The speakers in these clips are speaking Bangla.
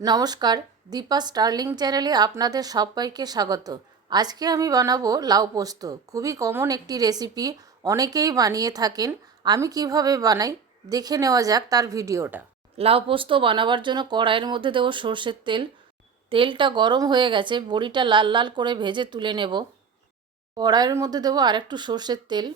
নমস্কার, দীপা স্টার্লিং চ্যানেলে আপনাদের সবাইকে স্বাগত। আজকে আমি বানাবো লাউ পোস্ত। খুবই কমন একটি রেসিপি, অনেকেই বানিয়ে থাকেন। আমি কীভাবে বানাই, দেখে নেওয়া যাক তার ভিডিওটা। লাউ পোস্ত বানাবার জন্য কড়াইয়ের মধ্যে দেবো সর্ষের তেল। তেলটা গরম হয়ে গেছে, বড়িটা লাল লাল করে ভেজে তুলে নেব। কড়াইয়ের মধ্যে দেবো আরেকটু সর্ষের তেল।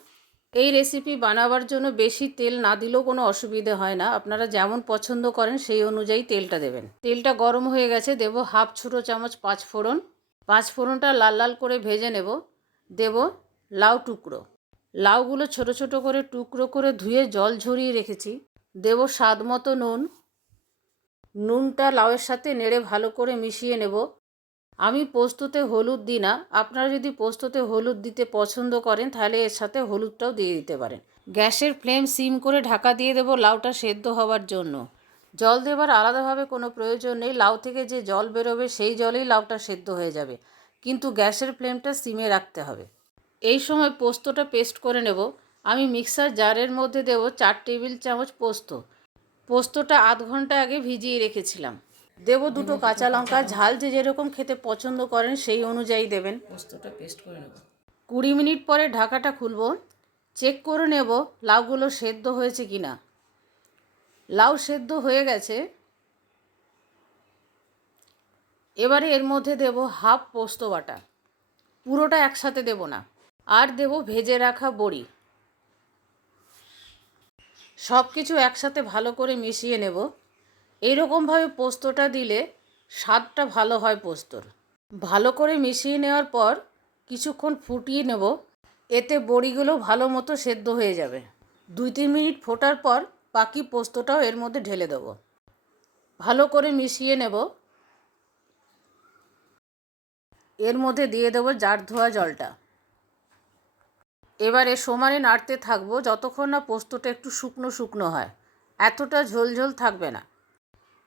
এই রেসিপি বানাবার জন্য বেশি তেল না দিলেও কোনো অসুবিধে হয় না। আপনারা যেমন পছন্দ করেন সেই অনুযায়ী তেলটা দেবেন। তেলটা গরম হয়ে গেছে, দেব হাফ ছোটো চামচ পাঁচ ফোড়ন। পাঁচ ফোড়নটা লাল লাল করে ভেজে নেব। দেব লাউ টুকরো। লাউগুলো ছোট ছোট করে টুকরো করে ধুয়ে জল ঝরিয়ে রেখেছি। দেব স্বাদ মতো নুন। নুনটা লাউয়ের সাথে নেড়ে ভালো করে মিশিয়ে নেব। আমি পোস্ততে হলুদ দিই না। আপনারা যদি পোস্ততে হলুদ দিতে পছন্দ করেন, তাহলে এর সাথে হলুদটাও দিয়ে দিতে পারেন। গ্যাসের ফ্লেম সিম করে ঢাকা দিয়ে দেবো লাউটা সেদ্ধ হওয়ার জন্য। জল দেবার আলাদাভাবে কোনো প্রয়োজন নেই। লাউ থেকে যে জল বেরোবে, সেই জলেই লাউটা সেদ্ধ হয়ে যাবে। কিন্তু গ্যাসের ফ্লেমটা সিমে রাখতে হবে। এই সময় পোস্তটা পেস্ট করে নেব। আমি মিক্সার জারের মধ্যে দেবো চার টেবিল চামচ পোস্ত। পোস্তটা আধ ঘণ্টা আগে ভিজিয়ে রেখেছিলাম। দেবো দুটো কাঁচা লঙ্কা ঝাল যে যেরকম খেতে পছন্দ করেন সেই অনুযায়ী দেবেন। পোস্তটা পেস্ট করে নেব। কুড়ি মিনিট পরে ঢাকাটা খুলব। চেক করে নেব লাউগুলো সেদ্ধ হয়েছে কি না। লাউ সেদ্ধ হয়ে গেছে। এবারে এর মধ্যে দেব হাফ পোস্ত বাটা। পুরোটা একসাথে দেব না। আর দেব ভেজে রাখা বড়ি। সব কিছু একসাথে ভালো করে মিশিয়ে নেব। এইরকমভাবে পোস্তটা দিলে স্বাদটা ভালো হয় পোস্তর। ভালো করে মিশিয়ে নেওয়ার পর কিছুক্ষণ ফুটিয়ে নেব, এতে বড়িগুলো ভালো মতো সেদ্ধ হয়ে যাবে। দুই তিন মিনিট ফোটার পর বাকি পোস্তটাও এর মধ্যে ঢেলে দেব। ভালো করে মিশিয়ে নেব। এর মধ্যে দিয়ে দেবো জার ধোয়া জলটা। এবারে সমানে নাড়তে থাকব যতক্ষণ না পোস্তটা একটু শুকনো শুকনো হয়। এতটা ঝোলঝোল থাকবে না।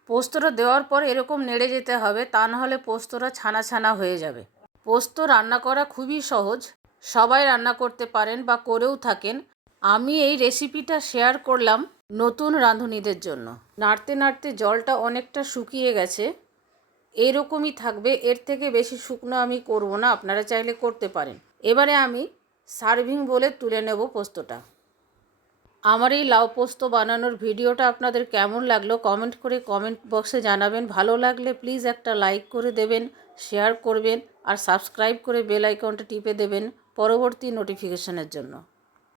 পোস্তটা দেওয়ার পর এরকম নেড়ে যেতে হবে, তা নাহলে পোস্তটা ছানা ছানা হয়ে যাবে। পোস্ত রান্না করা খুবই সহজ, সবাই রান্না করতে পারেন বা করেও থাকেন। আমি এই রেসিপিটা শেয়ার করলাম নতুন রাঁধুনিদের জন্য। নাড়তে নাড়তে জলটা অনেকটা শুকিয়ে গেছে। এরকমই থাকবে, এর থেকে বেশি শুকনো আমি করব না, আপনারা চাইলে করতে পারেন। এবারে আমি সার্ভিং বলে তুলে নেব পোস্তটা। আমার এই লাউ পোস্ত বানানোর ভিডিওটা আপনাদের কেমন লাগল কমেন্ট করে কমেন্ট বক্সে জানাবেন। ভালো লাগলে প্লিজ একটা লাইক করে দেবেন, শেয়ার করবেন আর সাবস্ক্রাইব করে বেল আইকনটা টিপে দেবেন পরবর্তী নোটিফিকেশনের জন্য।